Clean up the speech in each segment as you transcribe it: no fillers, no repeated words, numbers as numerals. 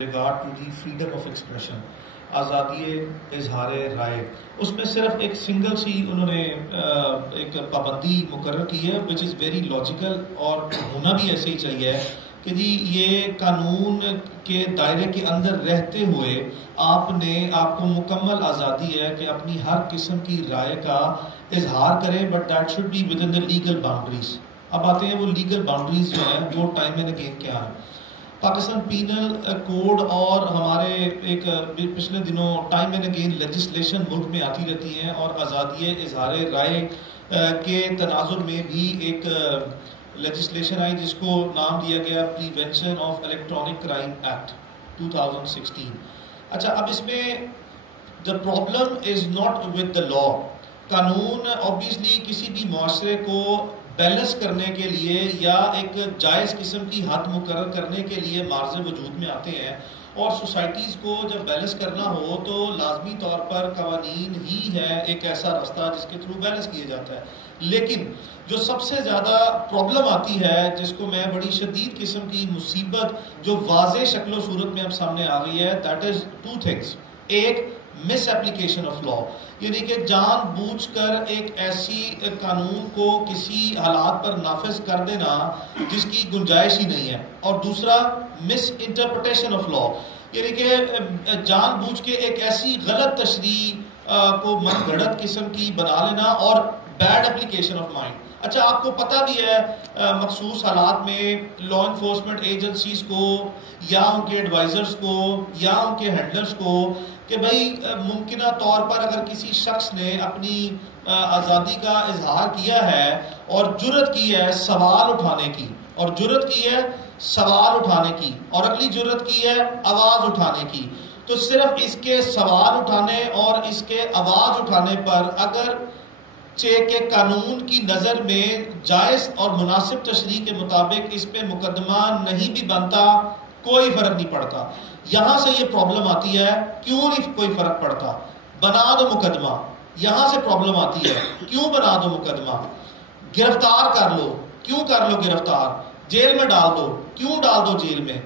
regard to the freedom of expression, آزادی اظہار رائے، اس میں صرف ایک سنگل سی انہوں نے ایک پابندی مقرر کی ہے which is very logical اور ہونا بھی ایسے ہی چاہیے کہ جی یہ قانون کے دائرے کے اندر رہتے ہوئے آپ کو مکمل آزادی ہے کہ اپنی ہر قسم کی رائے کا اظہار کریں but that should be within the legal boundaries۔ اب آتے ہیں وہ لیگل باؤنڈریز جو ہیں وہ ٹائم اینڈ اگین کیا ہیں۔ پاکستان پینل کوڈ اور ہمارے ایک پچھلے دنوں ٹائم اینڈ اگین لیجسلیشن ملک میں آتی رہتی ہیں اور آزادی اظہار رائے کے تناظر میں بھی ایک لیجسلیشن آئی جس کو نام دیا گیا prevention of electronic crime act 2016۔ اچھا، اب اس میں the problem is not with the law۔ قانون obviously کسی بھی معاشرے کو بیلنس کرنے کے لیے یا ایک جائز قسم کی حد مقرر کرنے کے لیے معرض وجود میں آتے ہیں، اور سوسائٹیز کو جب بیلنس کرنا ہو تو لازمی طور پر قوانین ہی ہے ایک ایسا راستہ جس کے تھرو بیلنس کیا جاتا ہے۔ لیکن جو سب سے زیادہ پرابلم آتی ہے، جس کو میں بڑی شدید قسم کی مصیبت جو واضح شکل و صورت میں اب سامنے آ گئی ہے، دیٹ از ٹو تھنگس۔ ایک مس اپلیکیشن آف لا، یعنی کہ جان بوجھ کر ایک ایسی قانون کو کسی حالات پر نافذ کر دینا جس کی گنجائش ہی نہیں ہے، اور دوسرا مس انٹرپریٹیشن آف لا، یعنی کہ جان بوجھ کے ایک ایسی غلط تشریح کو من گھڑت قسم کی بنا لینا اور بیڈ اپلیکیشن آف مائنڈ۔ اچھا، آپ کو پتہ بھی ہے مخصوص حالات میں لا انفورسمنٹ ایجنسیز کو یا ان کے ایڈوائزرز کو یا ان کے ہینڈلرز کو کہ بھائی ممکنہ طور پر اگر کسی شخص نے اپنی آزادی کا اظہار کیا ہے اور جرت کی ہے سوال اٹھانے کی، اور جرت کی ہے سوال اٹھانے کی، اور اگلی جرت کی ہے آواز اٹھانے کی، تو صرف اس کے سوال اٹھانے اور اس کے آواز اٹھانے پر اگر کہ قانون کی نظر میں جائز اور مناسب تشریح کے مطابق اس پہ مقدمہ نہیں بھی بنتا، کوئی فرق نہیں پڑتا۔ یہاں سے یہ پرابلم آتی ہے، کیوں نہیں کوئی فرق پڑتا؟ بنا دو مقدمہ۔ یہاں سے پرابلم آتی ہے، کیوں بنا دو مقدمہ؟ گرفتار کر لو، کیوں کر لو گرفتار؟ جیل میں ڈال دو، کیوں ڈال دو جیل میں؟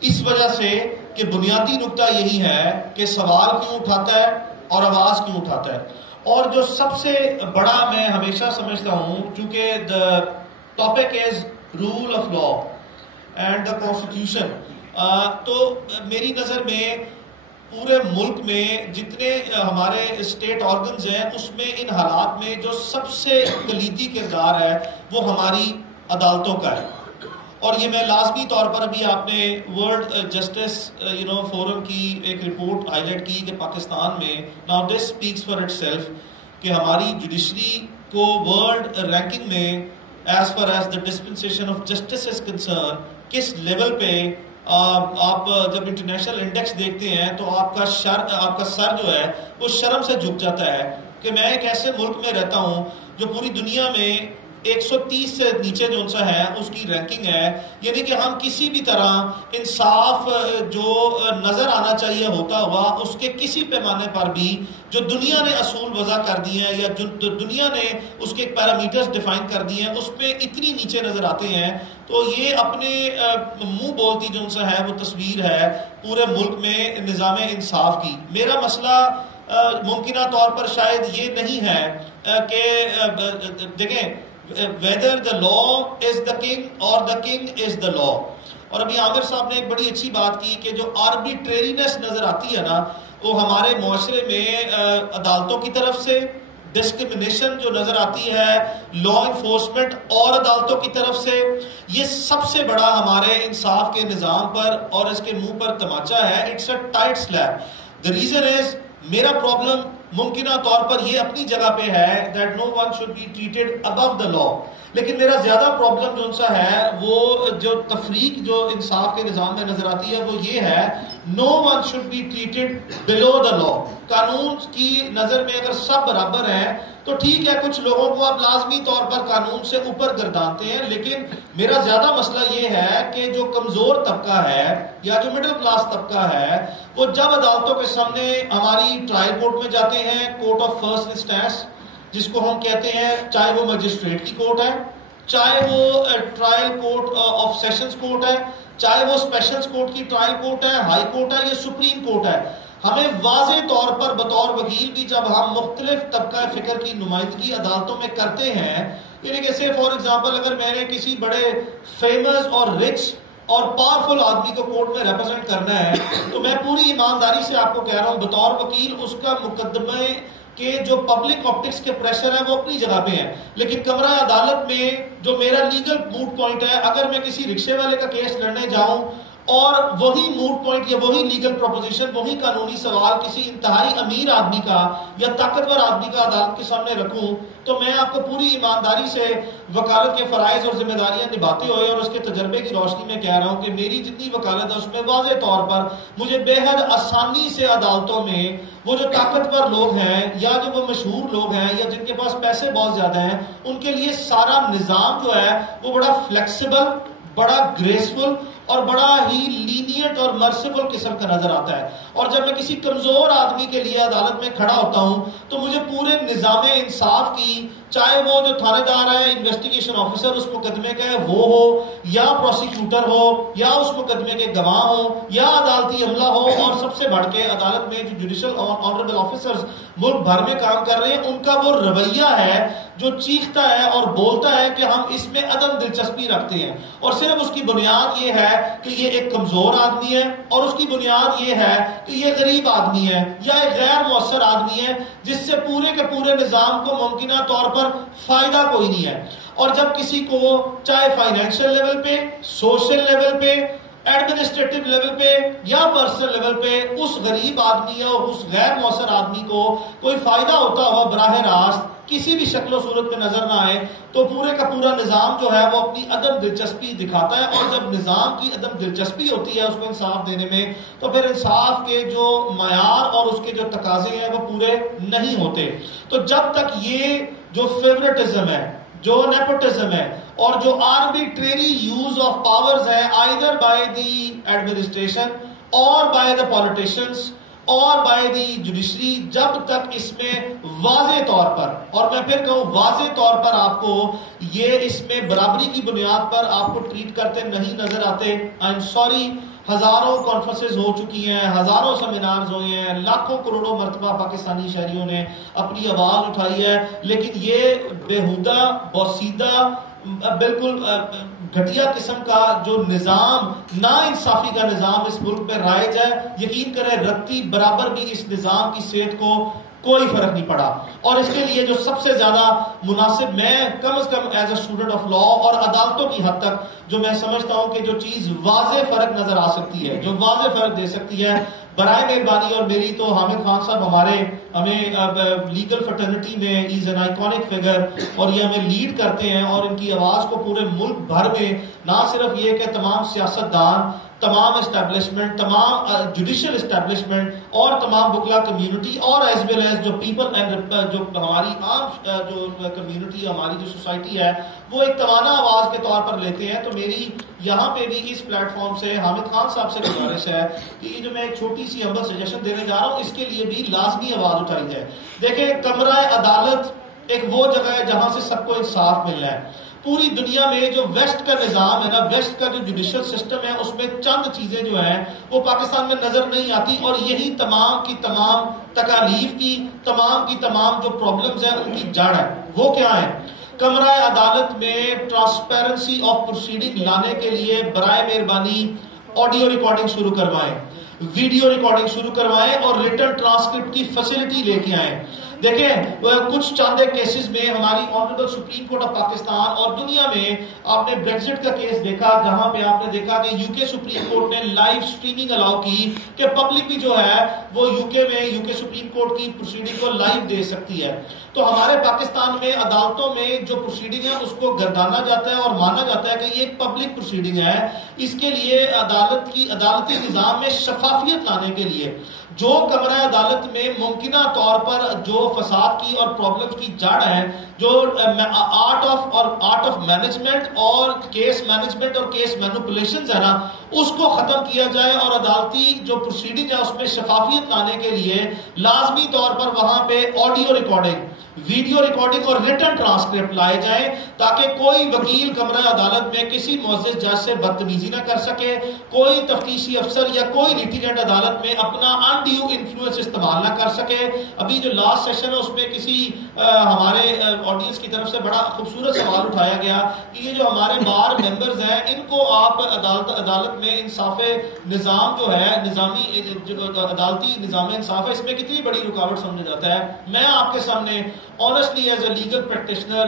اس وجہ سے کہ بنیادی نقطہ یہی ہے کہ سوال کیوں اٹھاتا ہے اور آواز کیوں اٹھاتا ہے۔ اور جو سب سے بڑا میں ہمیشہ سمجھتا ہوں، چونکہ the topic is rule of law and the constitution، تو میری نظر میں پورے ملک میں جتنے ہمارے اسٹیٹ آرگنز ہیں اس میں ان حالات میں جو سب سے کلیدی کردار ہے وہ ہماری عدالتوں کا ہے۔ اور یہ میں لازمی طور پر ابھی آپ نے ورلڈ جسٹس فورم کی ایک رپورٹ ہائی لائٹ کی کہ پاکستان میں now this speaks for itself کہ ہماری جوڈیشری کو ورلڈ رینکنگ میں as far as the dispensation of justice is concerned کس لیول پہ آپ جب انٹرنیشنل انڈیکس دیکھتے ہیں تو آپ کا سر جو ہے وہ شرم سے جھک جاتا ہے کہ میں ایک ایسے ملک میں رہتا ہوں جو پوری دنیا میں 130 سے نیچے جو سا ہے اس کی رینکنگ ہے، یعنی کہ ہم کسی بھی طرح انصاف جو نظر آنا چاہیے ہوتا ہوا اس کے کسی پیمانے پر بھی جو دنیا نے اصول وضع کر دی ہیں یا جو دنیا نے اس کے پیرامیٹرز ڈیفائن کر دیے ہیں اس پہ اتنی نیچے نظر آتے ہیں۔ تو یہ اپنے منہ بولتی جو سا ہے وہ تصویر ہے پورے ملک میں نظام انصاف کی۔ میرا مسئلہ ممکنہ طور پر شاید یہ نہیں ہے کہ دیکھیں whether the law is the king or the king is the law۔ اور ابھی عامر صاحب نے ایک بڑی اچھی بات کی کہ جو arbitrariness نظر آتی ہے نا وہ ہمارے معاشرے میں عدالتوں کی طرف سے ڈسکرمنیشن جو نظر آتی ہے لا انفورسمنٹ اور عدالتوں کی طرف سے، یہ سب سے بڑا ہمارے انصاف کے نظام پر اور اس کے منہ پر تماچا ہے۔ It's a tight slab. The reason is میرا پرابلم ممکنہ طور پر یہ اپنی جگہ پہ ہے that no one should be treated above the law، لیکن میرا زیادہ پرابلم جو سا ہے وہ جو تفریق جو انصاف کے نظام میں نظر آتی ہے وہ یہ ہے no one should be treated below the law۔ قانون کی نظر میں اگر سب برابر ہیں تو ٹھیک ہے، کچھ لوگوں کو آپ لازمی طور پر قانون سے اوپر گردانتے ہیں، لیکن میرا زیادہ مسئلہ یہ ہے کہ جو کمزور طبقہ ہے یا جو مڈل کلاس طبقہ ہے وہ جب عدالتوں کے سامنے ہماری ٹرائل کورٹ میں جاتے ہیں، کورٹ آف فرسٹ انسٹینس جس کو ہم کہتے ہیں، چاہے وہ مجسٹریٹ کی کورٹ ہے، چاہے وہ trial court of sessions court ہے، چاہے وہ اسپیشل کورٹ کی ٹرائل کورٹ ہے، ہائی کورٹ ہے یا سپریم کورٹ ہے، ہمیں واضح طور پر بطور وکیل بھی جب ہم مختلف طبقہ فکر کی نمائندگی عدالتوں میں کرتے ہیں، یعنی کہ فار ایگزامپل اگر میں نے کسی بڑے فیمس اور رچ اور پاورفل آدمی کو کورٹ میں ریپرزینٹ کرنا ہے، تو میں پوری ایمانداری سے آپ کو کہہ رہا ہوں بطور وکیل اس کا مقدمے کہ جو پبلک آپٹکس کے پریشر ہے وہ اپنی جگہ پہ ہیں، لیکن کمرہ عدالت میں جو میرا لیگل موڈ پوائنٹ ہے، اگر میں کسی رکشے والے کا کیس لڑنے جاؤں اور وہی موڈ پوائنٹ یا وہی لیگل پروپوزیشن، وہی قانونی سوال کسی انتہائی امیر آدمی کا یا طاقتور آدمی کا عدالت کے سامنے رکھوں، تو میں آپ کو پوری ایمانداری سے وکالت کے فرائض اور ذمہ داریاں نبھاتے ہوئے اور اس کے تجربے کی روشنی میں کہہ رہا ہوں کہ میری جتنی وکالت ہے اس میں واضح طور پر مجھے بے حد آسانی سے عدالتوں میں وہ جو طاقتور لوگ ہیں یا جو وہ مشہور لوگ ہیں یا جن کے پاس پیسے بہت زیادہ ہیں، ان کے لیے سارا نظام جو ہے وہ بڑا فلیکسیبل، بڑا گریسفل اور بڑا ہی لینینٹ اور مرسیفل قسم کا نظر آتا ہے. اور جب میں کسی کمزور آدمی کے لیے عدالت میں کھڑا ہوتا ہوں تو مجھے پورے نظام انصاف کی، چاہے وہ جو تھانے دار ہے، انویسٹیگیشن آفیسر اس مقدمے کا ہے وہ ہو، یا پروسیکیوٹر ہو، یا اس مقدمے کے گواہ ہو، یا عدالتی عملہ ہو، اور سب سے بڑھ کے عدالت میں جو جوڈیشل آنریبل آفیسرز ملک بھر میں کام کر رہے ہیں، ان کا وہ رویہ ہے جو چیختا ہے اور بولتا ہے کہ ہم اس میں عدم دلچسپی رکھتے ہیں، اور صرف اس کی بنیاد یہ ہے کہ یہ ایک کمزور آدمی ہے، اور اس کی بنیاد یہ ہے کہ یہ غریب آدمی ہے یا ایک غیر مؤثر آدمی ہے جس سے پورے کے پورے نظام کو ممکنہ طور پر فائدہ کوئی نہیں ہے. اور جب کسی کو چاہے فائنینشیل لیول پہ، سوشل لیول پہ، ایڈمنسٹریٹو لیول پہ یا پرسنل لیول پہ اس غریب آدمی اور اس غیر مؤثر آدمی کو کوئی فائدہ ہوتا ہوا براہ راست کسی بھی شکل و صورت میں نظر نہ آئے، تو پورے کا پورا نظام جو ہے وہ اپنی عدم دلچسپی دکھاتا ہے. اور جب نظام کی عدم دلچسپی ہوتی ہے اس کو انصاف دینے میں، تو پھر انصاف کے جو معیار اور اس کے جو تقاضے ہیں وہ پورے نہیں ہوتے. تو جب تک یہ جو فیورٹزم ہے، جو نیپوٹزم ہے، اور جو آربیٹریری یوز آف پاورز ہے either by the administration or by the politicians اور بائی دی جوڈیشری، جب تک اس میں واضح طور پر، اور میں پھر کہوں واضح طور پر آپ کو یہ اس میں برابری کی بنیاد پر آپ کو ٹریٹ کرتے نہیں نظر آتے. آئی ایم سوری، ہزاروں کانفرنسز ہو چکی ہیں، ہزاروں سیمینارز ہوئے ہیں، لاکھوں کروڑوں مرتبہ پاکستانی شہریوں نے اپنی آواز اٹھائی ہے، لیکن یہ بےہودہ، بوسیدہ، بالکل گھٹیا قسم کا جو نظام، نا انصافی کا نظام اس ملک میں رائج ہے، یقین کریں رتی برابر بھی اس نظام کی صحت کو کوئی فرق نہیں پڑا. اور اس کے لیے جو سب سے زیادہ مناسب، میں کم از کم as a student of law اور عدالتوں کی حد تک جو میں سمجھتا ہوں کہ جو چیز واضح فرق نظر آ سکتی ہے، جو واضح فرق دے سکتی ہے، برائے مہربانی، اور میری تو حامد خان صاحب ہمیں لیگل فرٹرنٹی میں از این آئیکونک فگر، اور یہ ہمیں لیڈ کرتے ہیں، اور ان کی آواز کو پورے ملک بھر میں نہ صرف یہ کہ تمام سیاستدان، تمام اسٹیبلشمنٹ، تمام جوڈیشل اسٹیبلشمنٹ اور تمام بکلا کمیونٹی اور ایز ویل ایز جو پیپل اینڈ جو ہماری عام جو کمیونٹی، ہماری جو سوسائٹی ہے، وہ ایک توانا آواز کے طور پر لیتے ہیں. تو میری یہاں پہ بھی اس پلیٹ فارم سے حامد خان صاحب سے گزارش ہے کہ یہ جو میں ایک چھوٹی سی ہمبل سجیشن دینے جا رہا ہوں، اس کے لیے بھی لازمی آواز اٹھائی جائے. دیکھیں، کمرہ عدالت ایک وہ جگہ ہے جہاں سے سب کو انصاف ملنا ہے. پوری دنیا میں جو ویسٹ کا نظام ہے نا، ویسٹ کا جو جوڈیشل سسٹم ہے، اس میں چند چیزیں جو ہیں وہ پاکستان میں نظر نہیں آتی، اور یہی تمام کی تمام تکالیف کی، تمام کی تمام جو پرابلمز ہیں ان کی جڑ ہے. وہ کیا ہے؟ کمرہ عدالت میں ٹرانسپیرنسی آف پروسیڈنگ لانے کے لیے برائے مہربانی آڈیو ریکارڈنگ شروع کروائیں، ویڈیو ریکارڈنگ شروع کروائیں، اور ریٹن ٹرانسکرپٹ کی فیسلٹی لے کے آئیں. دیکھیں، کچھ چند کیسز میں ہماری honourable supreme court of Pakistan اور دنیا میں آپ نے بریگزٹ کا کیس دیکھا، جہاں پہ آپ نے دیکھا کہ یو کے سپریم کورٹ نے لائیو سٹریمنگ الاؤ کی کہ پبلک بھی جو ہے وہ یو کے سپریم کورٹ کی پروسیڈنگ کو لائیو دے سکتی ہے. تو ہمارے پاکستان میں عدالتوں میں جو پروسیڈنگ ہے اس کو گردانا جاتا ہے اور مانا جاتا ہے کہ یہ ایک پبلک پروسیڈنگ ہے. اس کے لیے عدالتی نظام میں شفافیت لانے کے لیے جو کمرہ عدالت میں ممکنہ طور پر جو فساد کی اور پرابلمز کی جڑ ہے، جو آرٹ آف مینجمنٹ اور کیس مینجمنٹ اور کیس مینوپولیشنز ہے نا، اس کو ختم کیا جائے اور عدالتی جو پروسیڈنگ ہے اس میں شفافیت لانے کے لیے لازمی طور پر وہاں پہ آڈیو ریکارڈنگ، ویڈیو ریکارڈنگ اور ریٹن ٹرانسکرپٹ لائے جائیں تاکہ کوئی وکیل کمرہ عدالت میں کسی معزز جج سے بدتمیزی نہ کر سکے، کوئی تفتیشی افسر یا کوئی لیٹیگینٹ عدالت میں اپنا انڈیو انفلوئنس استعمال نہ کر سکے۔ ابھی جو لاسٹ سیشن ہے اس میں کسی ہمارے آڈینس کی طرف سے بڑا خوبصورت سوال اٹھایا گیا کہ یہ جو ہمارے بار ممبرز ہیں ان کو آپ عدالت میں انصاف نظام جو ہے نظامی عدالتی نظام انصاف ہے اس میں کتنی بڑی رکاوٹ سمجھا جاتا ہے۔ میں آپ کے سامنے honestly as a legal practitioner,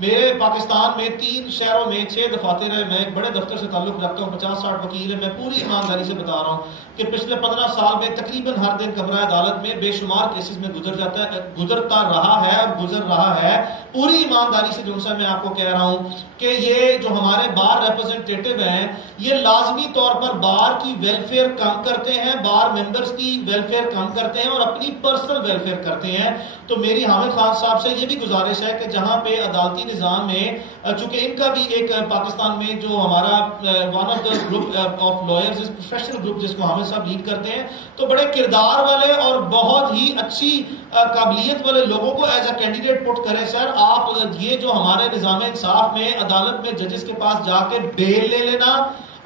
میرے پاکستان میں 3 شہروں میں 6 دفاتر ہیں، میں ایک بڑے دفتر سے تعلق رکھتا ہوں، 50-60 وکیل ہیں، میں پوری ایمانداری سے بتا رہا ہوں کہ پچھلے 15 سال میں تقریباً ہر دن کمرہ عدالت میں بے شمار کیسز میں گزرتا رہا ہے اور گزر رہا ہے۔ پوری ایمانداری سے جو سا میں آپ کو کہہ رہا ہوں کہ یہ جو ہمارے بار ریپرزنٹیٹیو ہیں یہ لازمی طور پر بار کی ویلفیئر کم کرتے ہیں، بار ممبرز کی ویلفیئر کم کرتے ہیں اور اپنی پرسنل ویلفیئر کرتے ہیں۔ تو میری حامد خان صاحب سے یہ بھی گزارش ہے کہ جہاں پہ عدالتی نظام میں چونکہ ان کا بھی ایک پاکستان میں جو ہمارا one of the group of lawyers professional group جس کو حامد صاحب لیڈ کرتے ہیں، تو بڑے کردار والے اور بہت ہی اچھی قابلیت والے لوگوں کو ایز اے کینڈیڈیٹ پٹ کریں۔ سر آپ یہ جو ہمارے نظام انصاف میں عدالت میں ججز کے پاس جا کے بیل لے لینا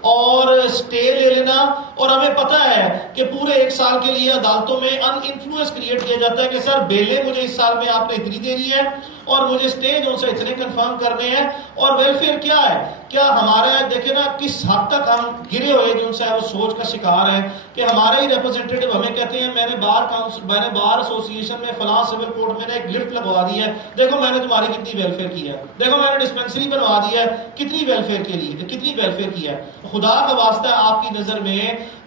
اور اسٹے لے لینا، اور ہمیں پتا ہے کہ پورے 1 سال کے لیے عدالتوں میں ان انفلوئنس کریٹ کیا جاتا ہے کہ سر بیلیں مجھے اس سال میں آپ نے اتنی دینی ہے اور مجھے اسٹے جو سے اتنے کنفرم کرنے ہیں، اور ویلفیئر کیا ہے؟ کیا ہمارا دیکھیں نا کس حد تک ہم گرے ہوئے جو سے وہ سوچ کا شکار ہیں کہ ہمارے ہی ریپرزینٹیٹیو ہمیں کہتے ہیں میں نے بار ایسوسیشن میں فلاں سول کورٹ میں نے ایک لفٹ لگوا دی ہے، دیکھو میں نے تمہاری کتنی ویلفیئر کی ہے، دیکھو میں نے ڈسپینسری بنوا دی ہے کتنی ویلفیئر کے لیے، کتنی ویلفیئر کی ہے۔ خدا کا واسطہ آپ کی نظر میں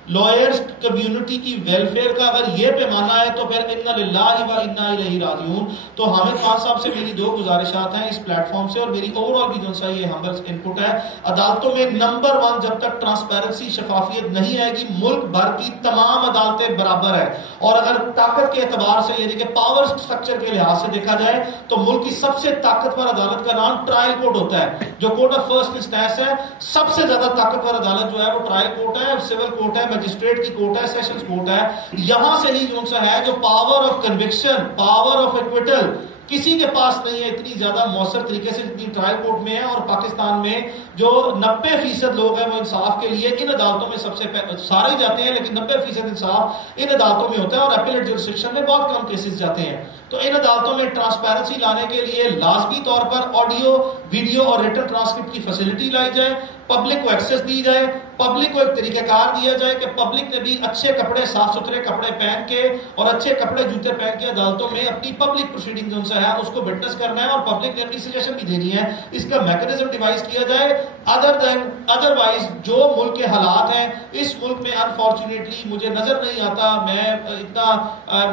لائرز کمیونٹی کی ویلفیئر کا اگر یہ پیمانہ ہے تو پھر انا للہ و انا الیہ راجعون۔ تو حامد خان صاحب سے میری 2 گزارشات ہیں اس پلیٹ فارم سے، اور میری اوور آل بھی جو سا یہ ہمبل انپٹ ہے، عدالتوں میں نمبر 1 جب تک ٹرانسپیرنسی شفافیت نہیں آئے گی ملک بھر کی تمام عدالتیں برابر ہے، اور اگر طاقت کے اعتبار سے یعنی کہ پاور سٹرکچر کے لحاظ سے دیکھا جائے تو ملک کی سب سے طاقتور عدالت کا نام ٹرائل کورٹ ہوتا ہے، جو کورٹ آف فرسٹ انسٹینس ہے۔ سب سے زیادہ طاقتور عدالت جو ہے وہ ٹرائل کورٹ ہے، سول کورٹ ہے، مجسٹریٹ کی کورٹ ہے، سیشنز کورٹ ہے۔ یہاں سے ہی جو ہے جو power of conviction, power of acquittal کسی کے پاس نہیں ہے اتنی زیادہ مؤثر طریقے سے جتنی ٹرائل کورٹ میں ہے، اور پاکستان میں جو 90% لوگ ہیں وہ انصاف کے لیے ان عدالتوں میں سب سے سارے جاتے ہیں، لیکن 90% انصاف ان عدالتوں میں ہوتا ہے، اور اپیلیٹ جورسڈکشن میں بہت کم کیسز جاتے ہیں۔ تو ان عدالتوں میں ٹرانسپیرنسی لانے کے لیے لازمی طور پر آڈیو، ویڈیو اور ریٹن ٹرانسکرپٹ کی فیسلٹی لائی جائے، پبلک کو ایکسیس دی جائے، پبلک کو ایک طریقہ کار دیا جائے کہ پبلک نے بھی اچھے کپڑے، صاف ستھرے کپڑے پہن کے اور اچھے کپڑے جوتے پہن کے عدالتوں میں اپنی پبلک پروسیڈنگ جو ہے اس کو وٹنس کرنا ہے، اور پبلک نے اپنی سجیشن بھی دینی ہے۔ اس کا میکنزم ڈیوائز کیا جائے۔ ادروائز جو ملک کے حالات ہیں اس ملک میں انفارچونیٹلی مجھے نظر نہیں آتا،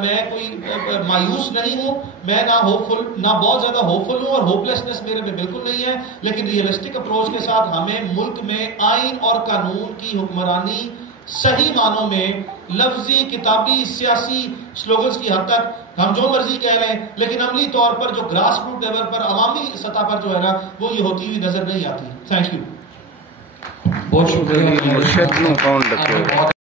میں کوئی مایوس نہیں ہوں، میں نہ ہوپفل نہ بہت زیادہ ہوپفل ہوں، اور ہوپلیسنس میرے میں بالکل نہیں ہے، لیکن ریئلسٹک اپروچ کے ساتھ ہمیں ملک میں آئین اور قانون کی حکمرانی صحیح معنوں میں لفظی، کتابی، سیاسی سلوگنز کی حد تک ہم جو مرضی کہہ لیں، لیکن عملی طور پر جو گراس روٹ لیول پر عوامی سطح پر جو ہے نا وہ یہ ہوتی ہوئی نظر نہیں آتی۔ Thank you. بہت شکریہ۔